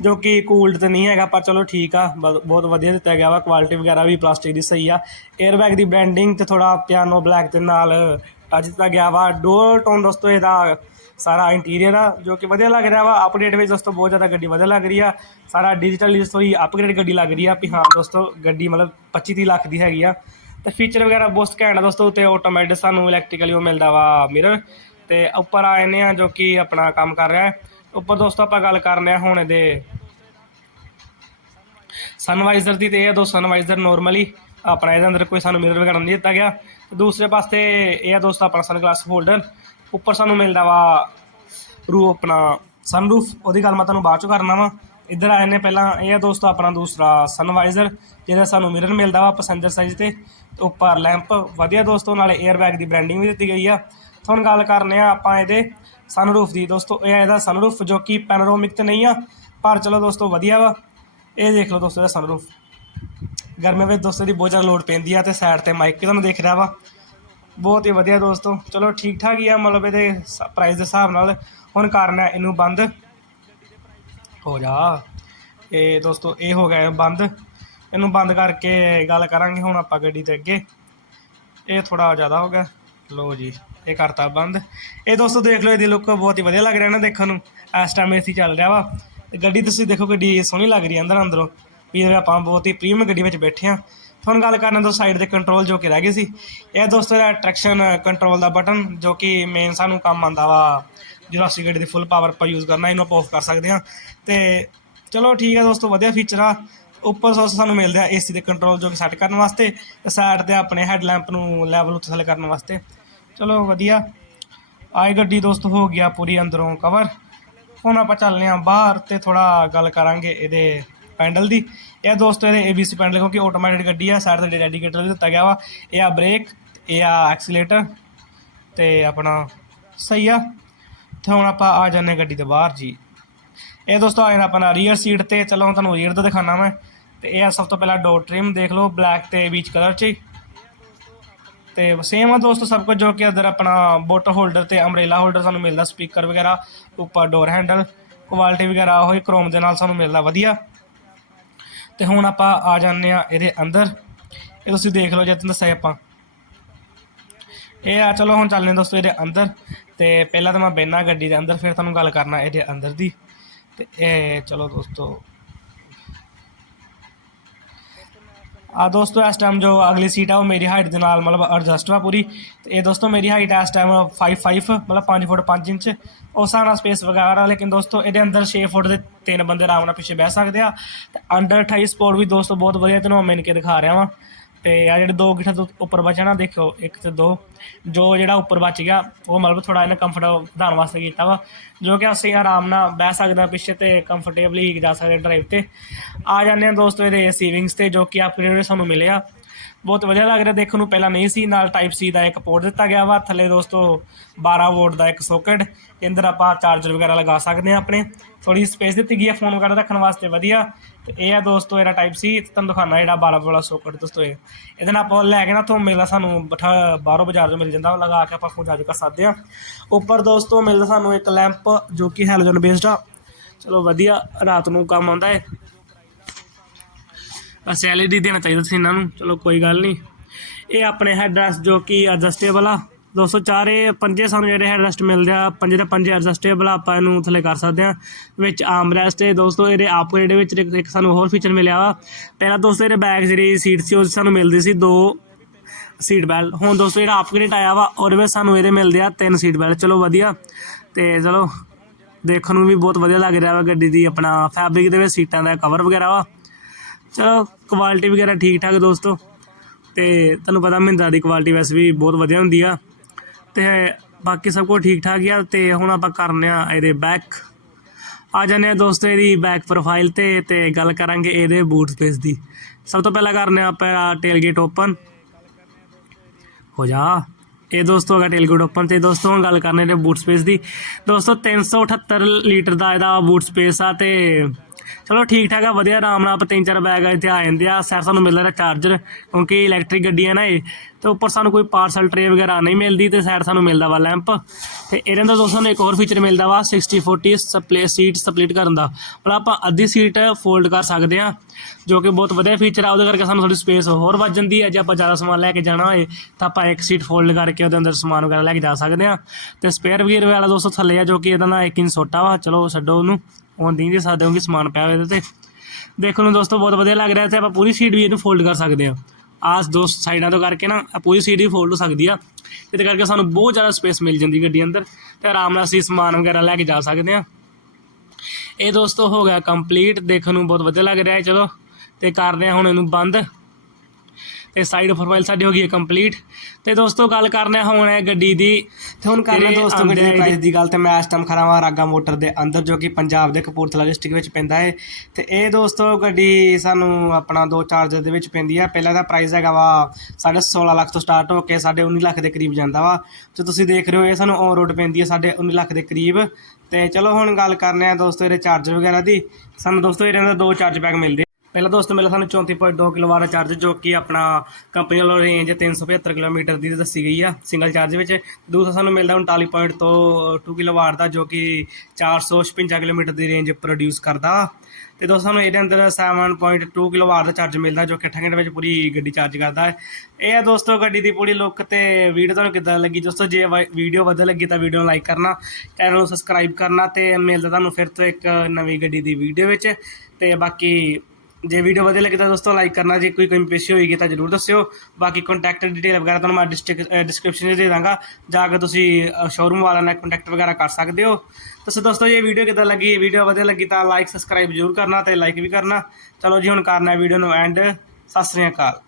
ਜੋ ਕਿ ਕੂਲਡ ਤਾਂ ਨਹੀਂ ਹੈਗਾ, ਪਰ ਚਲੋ ਠੀਕ ਆ ਬ- ਬਹੁਤ ਵਧੀਆ ਦਿੱਤਾ ਗਿਆ ਵਾ ਕੁਆਲਿਟੀ ਵਗੈਰਾ ਵੀ ਪਲਾਸਟਿਕ ਦੀ ਸਹੀ ਆ। 에ਅਰ ਬੈਗ ਦੀ ਬੈਂਡਿੰਗ ਤੇ ਥੋੜਾ ਪਿਆਨੋ ਬਲੈਕ ਦੇ ਨਾਲ ਟੱਚ ਦਿੱਤਾ ਗਿਆ ਵਾ। ਡੋਰ ਟੋਨ ਦੋਸਤੋ, ਇਹਦਾ ਸਾਰਾ ਇੰਟੀਰੀਅਰ ਆ, ਜੋ ਕਿ ਵਧੀਆ ਲੱਗ ਰਿਹਾ ਵਾ। ਅਪਡੇਟ ਵਿੱਚ ਦੋਸਤੋ, ਬਹੁਤ ਜ਼ਿਆਦਾ ਗੱਡੀ ਵਧੀਆ ਲੱਗ ਰਹੀ ਆ। ਸਾਰਾ ਡਿਜੀਟਲ ਇਸ ਹੀ ਅਪਗ੍ਰੇਡ ਗੱਡੀ ਲੱਗ ਰਹੀ ਆ। ਵੀ ਹਾਂ, ਦੋਸਤੋ, ਗੱਡੀ ਮਤਲਬ 25 ਤੀਹ ਲੱਖ ਦੀ ਹੈਗੀ ਆ। ਤੇ ਫੀਚਰ ਵਗੈਰਾ ਬਹੁਤ ਘੈਂਟ ਆ ਦੋਸਤੋ, ਤੇ ਆਟੋਮੈਟਿਕ ਸਾਨੂੰ ਇਲੈਕਟ੍ਰੀਕਲੀ ਉਹ ਮਿਲਦਾ ਵਾ ਮਿਰਰ ਤੇ ਉੱਪਰ ਆਏ ਨੇ ਆ ਜੋ ਕਿ ਆਪਣਾ ਕੰਮ ਕਰ ਰਿਹਾ ਹੈ। ਉੱਪਰ ਦੋਸਤੋ ਆਪਾਂ ਗੱਲ ਕਰ ਰਹੇ ਹਾਂ ਹੁਣ ਇਹਦੇ ਸਨਵਾਈਜ਼ਰ ਦੀ ਤੇ ਇਹ ਦੋ ਸਨਵਾਈਜ਼ਰ ਨਾਰਮਲੀ ਆਪਣਾ ਇਹਦੇ ਅੰਦਰ ਕੋਈ ਸਾਨੂੰ ਮਿਰਰ ਵਗੈਰਾ ਨਹੀਂ ਦਿੱਤਾ ਗਿਆ। ਦੂਸਰੇ ਪਾਸੇ ਇਹ ਆ ਦੋਸਤੋ ਆਪਣਾ ਸਨ ਗਲਾਸ ਹੋਲਡਰ ਉੱਪਰ ਸਾਨੂੰ ਮਿਲਦਾ ਵਾ ਰੂ ਆਪਣਾ ਸਨਰੂਫ ਉਹਦੀ ਗੱਲ ਮੈਂ ਤੁਹਾਨੂੰ ਬਾਅਦ ਚ ਕਰਨਾ ਵਾ। ਇੱਧਰ ਆਏ ਨੇ ਪਹਿਲਾਂ ਇਹ ਆ ਦੋਸਤੋ, ਆਪਣਾ ਦੂਸਰਾ ਸਨਵਾਈਜ਼ਰ ਜਿਹਦਾ ਸਾਨੂੰ ਮਿਰਰ ਮਿਲਦਾ ਵਾ ਪੈਸੇਂਜਰ ਸਾਈਜ਼ ਤੇ। ਤੇ ਉੱਪਰ ਲੈਂਪ ਵਧੀਆ ਦੋਸਤੋ, ਨਾਲੇ 에ਅਰ ਬੈਗ ਦੀ ਬ੍ਰਾਂਡਿੰਗ ਵੀ ਦਿੱਤੀ ਗਈ ਆ। ਹੁਣ ਗੱਲ ਕਰਨੇ ਆ ਆਪਾਂ ਇਹਦੇ ਸਨਰੂਫ ਦੀ। ਦੋਸਤੋ, ਇਹ ਆ ਇਹਦਾ ਸਨਰੂਫ ਜੋ ਕਿ ਪੈਨੋਰੋਮਿਕ ਤੇ ਨਹੀਂ ਆ, ਪਰ ਚਲੋ ਦੋਸਤੋ, ਵਧੀਆ ਵਾ। ਇਹ ਦੇਖ ਲਓ ਦੋਸਤੋ, ਇਹਦਾ ਸਨਰੂਫ ਗਰਮੀ ਵਿੱਚ ਦੋਸਤੋ ਦੀ ਬਹੁਤ ਜ਼ਿਆਦਾ ਲੋਡ ਪੈਂਦੀ ਆ ਤੇ ਸਾਈਡ ਤੇ ਮਾਈਕ ਵੀ ਤੁਹਾਨੂੰ ਦਿਖ ਰਿਹਾ ਵਾ। ਬਹੁਤ ਹੀ ਵਧੀਆ ਦੋਸਤੋ। ਚਲੋ ਠੀਕ ਠਾਕ ਹੀ ਆ, ਮਤਲਬ ਇਹਦੇ ਪ੍ਰਾਈਸ ਦੇ ਹਿਸਾਬ ਨਾਲ। ਹੁਣ ਕਰਨਾ ਇਹਨੂੰ ਬੰਦ। ਹੋ ਜਾ। ਇਹ ਦੋਸਤੋ, ਇਹ ਹੋ ਗਿਆ ਬੰਦ। ਇਹਨੂੰ ਬੰਦ ਕਰਕੇ ਗੱਲ ਕਰਾਂਗੇ ਹੁਣ ਆਪਾਂ ਗੱਡੀ ਤੇ ਅੱਗੇ। ਇਹ ਥੋੜਾ ਜ਼ਿਆਦਾ ਹੋ ਗਿਆ। ਲੋ ਜੀ, ਇਹ ਕਰਤਾ ਬੰਦ। ਇਹ ਦੋਸਤੋ, ਦੇਖ ਲਓ ਇਹਦੀ ਲੁੱਕ ਬਹੁਤ ਹੀ ਵਧੀਆ ਲੱਗ ਰਿਹਾ ਨਾ ਦੇਖਣ ਨੂੰ। ਇਸ ਟਾਈਮ ਏਸੀ ਚੱਲ ਰਿਹਾ ਵਾ। ਗੱਡੀ ਤੁਸੀਂ ਦੇਖੋ ਗੱਡੀ ਸੋਹਣੀ ਲੱਗ ਰਹੀ ਹੈ ਅੰਦਰ ਅੰਦਰੋਂ। ਵੀ ਜਿਵੇਂ ਆਪਾਂ ਬਹੁਤ ਹੀ ਪ੍ਰੀਮੀਅਮ ਗੱਡੀ ਵਿੱਚ ਬੈਠੇ ਆ। ਹੁਣ ਗੱਲ ਕਰਨਾ ਤੋਂ ਸਾਈਡ ਦੇ ਕੰਟਰੋਲ ਜੋ ਕਿ ਰਹਿ ਗਏ ਸੀ। ਇਹ ਦੋਸਤੋ ਇਹਦਾ ਟਰੈਕਸ਼ਨ ਕੰਟਰੋਲ ਦਾ ਬਟਨ ਜੋ ਕਿ ਮੇਨ ਸਾਨੂੰ ਕੰਮ ਆਉਂਦਾ ਵਾ। ਜਦੋਂ ਅਸੀਂ ਗੱਡੀ ਦੀ ਫੁੱਲ ਪਾਵਰ ਆਪਾਂ ਯੂਜ਼ ਕਰਨਾ, ਇਹਨੂੰ ਆਪਾਂ ਆਫ ਕਰ ਸਕਦੇ ਹਾਂ। ਤੇ ਚਲੋ ਠੀਕ ਹੈ ਦੋਸਤੋ, ਵਧੀਆ ਫੀਚਰ ਆ। ਉੱਪਰ ਸੋਸ ਸਾਨੂੰ ਮਿਲਦੇ ਆ ਏਸੀ ਦੇ ਕੰਟਰੋਲ ਜੋ ਕਿ ਸੈੱਟ ਕਰਨ ਵਾਸਤੇ ਤੇ ਸਾਈਡ ਤੇ ਆਪਣੇ ਹੈਡ ਲੈਂਪ ਨੂੰ ਲੈਵਲ ਉੱਤੇ ਥੱਲੇ ਕਰਨ ਵਾਸਤੇ। ਚਲੋ ਵਧੀਆ। ਆਈ ਗੱਡੀ ਦੋਸਤੋ ਹੋ ਗਿਆ ਪੂਰੀ ਅੰਦਰੋਂ ਕਵਰ ਹੁਣ ਆਪਾਂ ਚੱਲਦੇ ਹਾਂ ਬਾਹਰ ਤੇ ਥੋੜਾ ਗੱਲ ਕਰਾਂਗੇ ਇਹਦੇ ਪੈਂਡਲ ਦੀ। ਇਹ ਦੋਸਤੋ ਇਹਦੇ ABC ਪੈਂਡਲ, ਕਿਉਂਕਿ ਆਟੋਮੈਟਿਕ ਗੱਡੀ ਆ ਸਾਈਡ ਤੇ ਡੈਡੀਕੇਟਰ ਵੀ ਦਿੱਤਾ ਗਿਆ ਵਾ। ਇਹ ਆ ਬ੍ਰੇਕ ਇਹ ਆ ਐਕਸੀਲੇਟਰ ਤੇ ਆਪਣਾ ਸਹੀ ਆ। ਤੇ ਹੁਣ ਆਪਾਂ ਆ ਜਾਂਦੇ ਗੱਡੀ ਦੇ ਬਾਹਰ ਜੀ। ਇਹ ਦੋਸਤੋ ਆ ਜਾਣਾ ਆਪਣਾ ਰੀਅਰ ਸੀਟ ਤੇ। ਚਲੋ ਹੁਣ ਤੁਹਾਨੂੰ ਰੀਅਰ ਦਾ ਦਿਖਾਣਾ ਮੈਂ। ਤੇ ਇਹ ਆ ਸਭ ਤੋਂ ਪਹਿਲਾਂ ਡੋਰ ਟ੍ਰਿਮ ਦੇਖ ਲਓ ਬਲੈਕ ਤੇ ਬੀਚ ਕਲਰ 'ਚ ਹੀ। ਤੇ ਸੇਮ ਆ ਦੋਸਤੋ ਸਭ ਕੁਝ ਜੋ ਕਿ ਅੰਦਰ ਆਪਣਾ ਬੋਟ ਹੋਲਡਰ ਤੇ ਅੰਬ੍ਰੇਲਾ ਹੋਲਡਰ ਸਾਨੂੰ ਮਿਲਦਾ ਸਪੀਕਰ ਵਗੈਰਾ, ਉੱਪਰ ਡੋਰ ਹੈਂਡਲ ਕੁਆਲਿਟੀ ਵਗੈਰਾ ਉਹੀ ਕ੍ਰੋਮ ਦੇ ਨਾਲ ਸਾਨੂੰ ਮਿਲਦਾ, ਵਧੀਆ। ਤੇ ਹੁਣ ਆਪਾਂ ਆ ਜਾਂਦੇ ਆ ਇਹਦੇ ਅੰਦਰ। ਇਹ ਤੁਸੀਂ ਦੇਖ ਲਓ ਜੇ ਤੁਹਾਨੂੰ ਦੱਸਿਆ ਆਪਾਂ। ਇਹ ਆ, ਚਲੋ ਹੁਣ ਚੱਲਦੇ ਦੋਸਤੋ ਇਹਦੇ ਅੰਦਰ। ਤੇ ਪਹਿਲਾਂ ਤਾਂ ਮੈਂ ਬੈਨਾ ਗੱਡੀ ਦੇ ਅੰਦਰ, ਫਿਰ ਤੁਹਾਨੂੰ ਗੱਲ ਕਰਨਾ ਇਹਦੇ ਅੰਦਰ ਦੀ। ਤੇ ਇਹ, ਚਲੋ ਦੋਸਤੋ। ਆ ਦੋਸਤੋ, ਇਸ ਟਾਈਮ ਜੋ ਅਗਲੀ ਸੀਟ ਆ, ਉਹ ਮੇਰੀ ਹਾਈਟ ਦੇ ਨਾਲ ਮਤਲਬ ਐਡਜਸਟ ਵਾ ਪੂਰੀ। ਤੇ ਇਹ ਦੋਸਤੋ, ਮੇਰੀ ਹਾਈਟ ਇਸ ਟਾਈਮ 5'5 ਮਤਲਬ 5 ਫੁੱਟ 5 ਇੰਚ। ਉਸ ਹਿਸਾਬ ਨਾਲ ਸਪੇਸ ਵਗੈਰਾ ਲੇਕਿਨ ਦੋਸਤੋ, ਇਹਦੇ ਅੰਦਰ 6 ਫੁੱਟ ਦੇ ਤਿੰਨ ਬੰਦੇ ਆਰਾਮ ਨਾਲ ਪਿੱਛੇ ਬਹਿ ਸਕਦੇ ਆ। ਤੇ ਅੰਡਰ 28 ਸਪੋਰਟ ਵੀ ਦੋਸਤੋ, ਬਹੁਤ ਵਧੀਆ ਤੁਹਾਨੂੰ ਮੈਂ ਮਿਲ ਕੇ ਦਿਖਾ ਰਿਹਾ ਵਾਂ। ਤੇ ਆ ਜਿਹੜੇ ਦੋ ਗਿੱਠਾ ਤੋਂ ਉੱਪਰ ਬਚਣਾ ਦੇਖੋ ਇੱਕ ਤੇ ਦੋ, ਜੋ ਜਿਹੜਾ ਉੱਪਰ ਬਚ ਗਿਆ, ਉਹ ਮਤਲਬ ਥੋੜਾ ਇਹਨੇ ਕੰਫਰਟ ਵਧਾਉਣ ਵਾਸਤੇ ਕੀਤਾ ਵਾ, ਜੋ ਕਿ ਅਸੀਂ ਆਰਾਮ ਨਾਲ ਬਹਿ ਸਕਦੇ ਹਾਂ ਪਿੱਛੇ ਤੇ ਕੰਫਰਟੇਬਲੀ ਜਾ ਸਕਦੇ ਡਰਾਈਵ ਤੇ। ਆ ਜਾਂਦੇ ਹਾਂ ਦੋਸਤੋ ਇਹਦੇ ਸੇਵਿੰਗਸ ਤੇ, ਜੋ ਕਿ ਅਪਗ੍ਰੇਡ ਸਾਨੂੰ ਮਿਲਿਆ। ਬਹੁਤ ਵਧੀਆ ਲੱਗ ਰਿਹਾ ਦੇਖਣ ਨੂੰ। ਪਹਿਲਾਂ ਨਹੀਂ ਸੀ, ਨਾਲ ਟਾਈਪ ਸੀ ਦਾ ਇੱਕ ਪੋਰਟ ਦਿੱਤਾ ਗਿਆ ਵਾ। ਥੱਲੇ ਦੋਸਤੋ 12 ਵੋਲਟ ਦਾ ਇੱਕ ਸੌਕਟ ਅੰਦਰ ਆਪਾਂ ਚਾਰਜਰ ਵਗੈਰਾ ਲਗਾ ਸਕਦੇ ਹਾਂ ਆਪਣੇ। ਥੋੜੀ ਸਪੇਸ ਦਿੱਤੀ ਗਈ ਹੈ ਫੋਨ ਵਗੈਰਾ ਰੱਖਣ ਵਾਸਤੇ, ਵਧੀਆ। ਤੇ ਇਹ ਆ ਦੋਸਤੋ, ਇਹਦਾ ਟਾਈਪ ਸੀ ਤੁਹਾਨੂੰ ਦਿਖਾਣਾ ਜਿਹੜਾ 12 ਵਾਲਾ ਸੌਕਟ ਦੋਸਤੋ ਇਹ। ਇਹਦੇ ਨਾਲ ਆਪਾਂ ਲੈ ਕੇ ਨਾ ਤੋਂ ਮਿਲਦਾ ਸਾਨੂੰ ਬਠਾ, ਬਾਹਰੋਂ ਬਾਜ਼ਾਰ ਤੋਂ ਮਿਲ ਜਾਂਦਾ ਲਗਾ ਕੇ ਆਪਾਂ ਫੋਨ ਚਾਰਜ ਕਰ ਸਕਦੇ ਹਾਂ। ਉੱਪਰ ਦੋਸਤੋ ਮਿਲਦਾ ਸਾਨੂੰ ਇੱਕ ਲੈਂਪ ਜੋ ਕਿ ਹੈਲੋਜਨ ਬੇਸਡ ਆ। ਚਲੋ ਵਧੀਆ, ਰਾਤ ਨੂੰ ਕੰਮ ਆਉਂਦਾ ਹੈ ਸੈਲਰੀ ਦੇਣਾ ਚਾਹੀਦਾ ਸੀ ਇਹਨਾਂ ਨੂੰ। ਚਲੋ ਕੋਈ ਗੱਲ ਨਹੀਂ। ਇਹ ਆਪਣੇ ਹੈਡ ਰੈਸਟ ਜੋ ਕਿ ਐਡਜਸਟੇਬਲ ਆ। ਦੋਸਤੋ ਚਾਰੇ ਪੰਜੇ ਸਾਨੂੰ ਜਿਹੜੇ ਹੈਡ ਰੈਸਟ ਮਿਲਦੇ ਆ, ਪੰਜੇ ਦੇ ਪੰਜੇ ਐਡਜਸਟੇਬਲ ਆ, ਆਪਾਂ ਇਹਨੂੰ ਥੱਲੇ ਕਰ ਸਕਦੇ ਆ। ਵਿੱਚ ਆਮ ਰੈਸਟ ਹੈ ਦੋਸਤੋ, ਇਹਦੇ ਅਪਗ੍ਰੇਡ ਵਿੱਚ ਇੱਕ ਸਾਨੂੰ ਹੋਰ ਫੀਚਰ ਮਿਲਿਆ ਵਾ। ਪਹਿਲਾਂ ਦੋਸਤੋ, ਇਹਦੇ ਬੈਕ ਜਿਹੜੀ ਸੀਟ ਸੀ, ਉਹ 'ਚ ਸਾਨੂੰ ਮਿਲਦੀ ਸੀ ਦੋ ਸੀਟ ਬੈਲਟ ਹੁਣ ਦੋਸਤੋ, ਜਿਹੜਾ ਅਪਗ੍ਰੇਡ ਆਇਆ ਵਾ, ਉਹਦੇ ਵਿੱਚ ਸਾਨੂੰ ਇਹਦੇ ਮਿਲਦੇ ਆ ਤਿੰਨ ਸੀਟ ਬੈਲਟ ਚਲੋ ਵਧੀਆ। ਤੇ ਚਲੋ, ਦੇਖਣ ਨੂੰ ਵੀ ਬਹੁਤ ਵਧੀਆ ਲੱਗ ਰਿਹਾ ਵਾ ਗੱਡੀ ਦੀ ਆਪਣਾ ਫੈਬਰਿਕ ਦੇ ਵਿੱਚ ਸੀਟਾਂ ਦਾ ਕਵਰ ਵਗੈਰਾ ਵਾ। ਚਲੋ ਕੁਆਲਿਟੀ ਵਗੈਰਾ ਠੀਕ ਠਾਕ ਦੋਸਤੋ। ਤੇ ਤੁਹਾਨੂੰ ਪਤਾ ਮਹਿੰਦਰਾ ਦੀ ਕੁਆਲਿਟੀ ਵੈਸੇ ਵੀ ਬਹੁਤ ਵਧੀਆ ਹੁੰਦੀ ਆ। ਤੇ ਬਾਕੀ ਸਭ ਕੁਝ ਠੀਕ ਠਾਕ ਆ। ਤੇ ਹੁਣ ਆਪਾਂ ਕਰਨੇ ਆ ਇਹਦੇ ਬੈਕ ਆ ਜਾਂਦੇ ਆ ਦੋਸਤੋ ਇਹਦੀ ਬੈਕ ਪ੍ਰੋਫਾਈਲ ਤੇ ਤੇ ਗੱਲ ਕਰਾਂਗੇ ਇਹਦੇ ਬੂਟ ਸਪੇਸ ਦੀ। ਸਭ ਤੋਂ ਪਹਿਲਾਂ ਕਰਨੇ ਆ ਆਪਾਂ ਟੇਲਗੇਟ ਓਪਨ ਹੋ ਜਾ। ਇਹ ਦੋਸਤੋ ਹੈਗਾ ਟੇਲਗੇਟ ਓਪਨ ਤੇ ਦੋਸਤੋ ਹੁਣ ਗੱਲ ਕਰਨੇ ਤੇ ਬੂਟ ਸਪੇਸ ਦੀ। ਦੋਸਤੋ 378 ਲੀਟਰ ਦਾ ਇਹਦਾ ਬੂਟ ਸਪੇਸ ਆ ਤੇ ਚਲੋ ਠੀਕ ਠਾਕ ਆ, ਵਧੀਆ, ਆਰਾਮ ਨਾਲ ਆਪ ਤਿੰਨ ਚਾਰ ਬੈਗ ਇੱਥੇ ਆ ਜਾਂਦੇ ਆ। ਸਰ ਸਾਨੂੰ ਮਿਲਦਾ ਚਾਰਜਰ, ਕਿਉਂਕਿ ਇਲੈਕਟ੍ਰਿਕ ਗੱਡੀਆਂ ਨਾ ਇਹ, ਤੇ ਉੱਪਰ ਸਾਨੂੰ ਕੋਈ ਪਾਰਸਲ ਟਰੇ ਵਗੈਰਾ ਨਹੀਂ ਮਿਲਦੀ ਤੇ ਸਾਈਡ ਸਾਨੂੰ ਮਿਲਦਾ ਵਾ ਲੈਂਪ ਤੇ ਇਹਦੇ ਅੰਦਰ ਦੋਸਤੋ ਸਾਨੂੰ ਇੱਕ ਹੋਰ ਫੀਚਰ ਮਿਲਦਾ ਵਾ 60 40 ਸਪਲੇ ਸੀਟ ਸਪਲਿਟ ਕਰਨ ਦਾ। ਮਤਲਬ ਆਪਾਂ ਅੱਧੀ ਸੀਟ ਫੋਲਡ ਕਰ ਸਕਦੇ ਆ, ਜੋ ਕਿ ਬਹੁਤ ਵਧੀਆ ਫੀਚਰ ਆ, ਉਹਦੇ ਕਰਕੇ ਸਾਨੂੰ ਥੋੜੀ ਸਪੇਸ ਹੋਰ ਵੱਧ ਜਾਂਦੀ ਹੈ। ਜੇ ਆਪਾਂ ਜ਼ਿਆਦਾ ਸਮਾਨ ਲੈ ਕੇ ਜਾਣਾ ਹੋਏ, ਤਾਂ ਆਪਾਂ ਇੱਕ ਸੀਟ ਫੋਲਡ ਕਰਕੇ ਉਹਦੇ ਅੰਦਰ ਸਮਾਨ ਵਗੈਰਾ ਲੈ ਕੇ ਜਾ ਸਕਦੇ ਆ। ਤੇ ਸਪੇਅਰ ਵੀਰ ਵਾਲਾ ਦੋਸਤੋ ਥੱਲੇ ਆ, ਜੋ ਕਿ ਇਹਦਾ ਨਾ 1 ਇੰਚ ਛੋਟਾ ਵਾ, ਚਲੋ ਛੱਡੋ ਉਹਨੂੰ। ਉਹ ਨਹੀਂ ਦੇ ਸਕਦੇ ਹੋ ਕਿ ਸਮਾਨ ਪਿਆ ਹੋਇਆ ਇਹਦੇ ਤੇ ਦੇਖਣ ਨੂੰ ਦੋਸਤੋ ਬਹੁਤ ਵਧੀਆ ਲੱਗ ਰਿਹਾ ਤੇ ਆਪਾਂ ਪੂਰੀ ਸੀਟ ਵੀ ਇਹਨੂੰ ਫੋਲਡ ਕਰ ਸਕਦੇ ਆ ਆਸ ਦੋ ਸਾਈਡਾਂ ਤੋਂ ਕਰਕੇ ਨਾ ਆਹ ਪੂਰੀ ਸੀਟ ਵੀ ਫੋਲਡ ਹੋ ਸਕਦੀ ਆ। ਇਹਦੇ ਕਰਕੇ ਸਾਨੂੰ ਬਹੁਤ ਜ਼ਿਆਦਾ ਸਪੇਸ ਮਿਲ ਜਾਂਦੀ ਗੱਡੀ ਅੰਦਰ ਤੇ ਆਰਾਮ ਨਾਲ ਅਸੀਂ ਸਮਾਨ ਵਗੈਰਾ ਲੈ ਕੇ ਜਾ ਸਕਦੇ ਆ ਇਹ ਦੋਸਤੋ ਹੋ ਗਿਆ ਕੰਪਲੀਟ ਦੇਖਣ ਨੂੰ ਬਹੁਤ ਵਧੀਆ ਲੱਗ ਰਿਹਾ ਹੈ, ਚਲੋ ਤੇ ਕਰਦੇ ਹਾਂ ਹੁਣ ਇਹਨੂੰ ਬੰਦ। ਤੇ ਸਾਈਡ ਪ੍ਰੋਫਾਈਲ ਸਾਡੀ ਹੋ ਗਈ ਹੈ ਕੰਪਲੀਟ ਤੇ ਦੋਸਤੋ ਗੱਲ ਕਰਨੇ ਹੁਣ ਇਹ ਗੱਡੀ ਦੀ। ਤੇ ਹੁਣ ਕਰਨਾ ਦੋਸਤੋ ਗੱਡੀ ਦੇ ਪ੍ਰਾਈਸ ਦੀ ਗੱਲ ਤੇ ਮੈਂ ਇਸ ਟਾਈਮ ਖੜਾ ਵਾਂ ਰਾਗਾ ਮੋਟਰ ਦੇ ਅੰਦਰ ਜੋ ਕਿ ਪੰਜਾਬ ਦੇ ਕਪੂਰਥਲਾ ਡਿਸਟ੍ਰਿਕਟ ਵਿੱਚ ਪੈਂਦਾ ਹੈ। ਤੇ ਇਹ ਦੋਸਤੋ ਗੱਡੀ ਸਾਨੂੰ ਆਪਣਾ ਦੋ ਚਾਰਜਰ ਦੇ ਵਿੱਚ ਪੈਂਦੀ ਹੈ। ਪਹਿਲਾਂ ਦਾ ਪ੍ਰਾਈਸ ਹੈਗਾ ਵਾ ਸਾਢੇ 16 ਲੱਖ ਤੋਂ ਸਟਾਰਟ ਹੋ ਕੇ ਸਾਡੇ 19 ਲੱਖ ਦੇ ਕਰੀਬ ਜਾਂਦਾ ਵਾ। ਤੇ ਤੁਸੀਂ ਦੇਖ ਰਹੇ ਹੋ ਇਹ ਸਾਨੂੰ ਔਨ ਰੋਡ ਪੈਂਦੀ ਹੈ ਸਾਡੇ 19 ਲੱਖ ਦੇ ਕਰੀਬ। ਤੇ ਚਲੋ ਹੁਣ ਗੱਲ ਕਰਨੇ ਆ ਦੋਸਤੋ ਇਹਦੇ ਚਾਰਜਰ ਵਗੈਰਾ ਦੀ। ਸਾਨੂੰ ਦੋਸਤੋ ਇਹਦੇ ਅੰਦਰ ਦੋ ਚਾਰਜ ਬੈਗ ਮਿਲਦੇ ਪਹਿਲਾ ਦੋਸਤੋ ਮਿਲਿਆ ਸਾਨੂੰ 34.2 ਕਿਲੋਵਾਟ ਦਾ ਚਾਰਜ ਜੋ ਕਿ ਆਪਣਾ ਕੰਪਨੀ ਵੱਲੋਂ ਰੇਂਜ 375 ਕਿਲੋਮੀਟਰ ਦੀ ਦੱਸੀ ਗਈ ਆ ਸਿੰਗਲ ਚਾਰਜ ਵਿੱਚ। ਦੂਸਰਾ ਸਾਨੂੰ ਮਿਲਦਾ 39 ਪੁਆਇੰਟ ਤੋਂ 2 ਕਿਲੋਵਾਟ ਦਾ ਜੋ ਕਿ 456 ਕਿਲੋਮੀਟਰ ਦੀ ਰੇਂਜ ਪ੍ਰੋਡਿਊਸ ਕਰਦਾ। ਤੇ ਦੋਸਤੋ, ਸਾਨੂੰ ਇਹਦੇ ਅੰਦਰ 7.2 ਕਿਲੋਵਾਟ ਦਾ ਚਾਰਜ ਮਿਲਦਾ ਜੋ ਕਿ 8 ਘੰਟੇ ਵਿੱਚ ਪੂਰੀ ਗੱਡੀ ਚਾਰਜ ਕਰਦਾ ਹੈ। ਇਹ ਆ ਦੋਸਤੋ, ਗੱਡੀ ਦੀ ਪੂਰੀ ਲੁੱਕ ਤੇ ਵੀਡੀਓ ਤੁਹਾਨੂੰ ਕਿੱਦਾਂ ਲੱਗੀ? ਦੋਸਤੋ, ਜੇ ਵੀਡੀਓ ਵਧੀਆ ਲੱਗੀ ਤਾਂ ਵੀਡੀਓ ਨੂੰ ਲਾਈਕ ਕਰਨਾ ਚੈਨਲ ਨੂੰ ਸਬਸਕ੍ਰਾਈਬ ਕਰਨਾ ਤੇ ਮਿਲਦਾ ਤੁਹਾਨੂੰ ਫਿਰ ਤੋਂ ਇੱਕ ਨਵੀਂ ਗੱਡੀ ਦੀ ਵੀਡੀਓ ਵਿੱਚ। ਤੇ ਬਾਕੀ ਜੇ ਵੀਡੀਓ ਵਧੀਆ ਲੱਗੇ ਤਾਂ ਦੋਸਤੋ ਲਾਈਕ ਕਰਨਾ, ਜੇ ਕੋਈ ਕਮੀ ਪੇਸ਼ੀ ਹੋਏਗੀ ਤਾਂ ਜਰੂਰ ਦੱਸਿਓ। ਬਾਕੀ ਕੰਟੈਕਟ ਡਿਟੇਲ ਵਗੈਰਾ ਤੁਹਾਨੂੰ ਮੈਂ ਡਿਸਕ੍ਰਿਪਸ਼ਨ 'ਚ ਦੇ ਦਾਂਗਾ। ਜਾ ਕੇ ਤੁਸੀਂ ਸ਼ੋਰੂਮ ਵਾਲਿਆਂ ਨਾਲ ਕੰਟੈਕਟ ਵਗੈਰਾ ਕਰ ਸਕਦੇ ਹੋ। ਤੁਸੀਂ ਦੋਸਤੋ ਇਹ ਵੀਡੀਓ ਕਿੱਦਾਂ ਲੱਗੀ ਵੀਡੀਓ ਵਧੀਆ ਲੱਗੀ ਤਾਂ ਲਾਈਕ ਸਬਸਕ੍ਰਾਈਬ ਜਰੂਰ ਕਰਨਾ ਤੇ ਲਾਈਕ ਵੀ ਕਰਨਾ। ਚਲੋ ਜੀ, ਹੁਣ ਕਰਨਾ ਵੀਡੀਓ ਨੂੰ ਐਂਡ ਸਤਿ ਸ੍ਰੀ ਅਕਾਲ।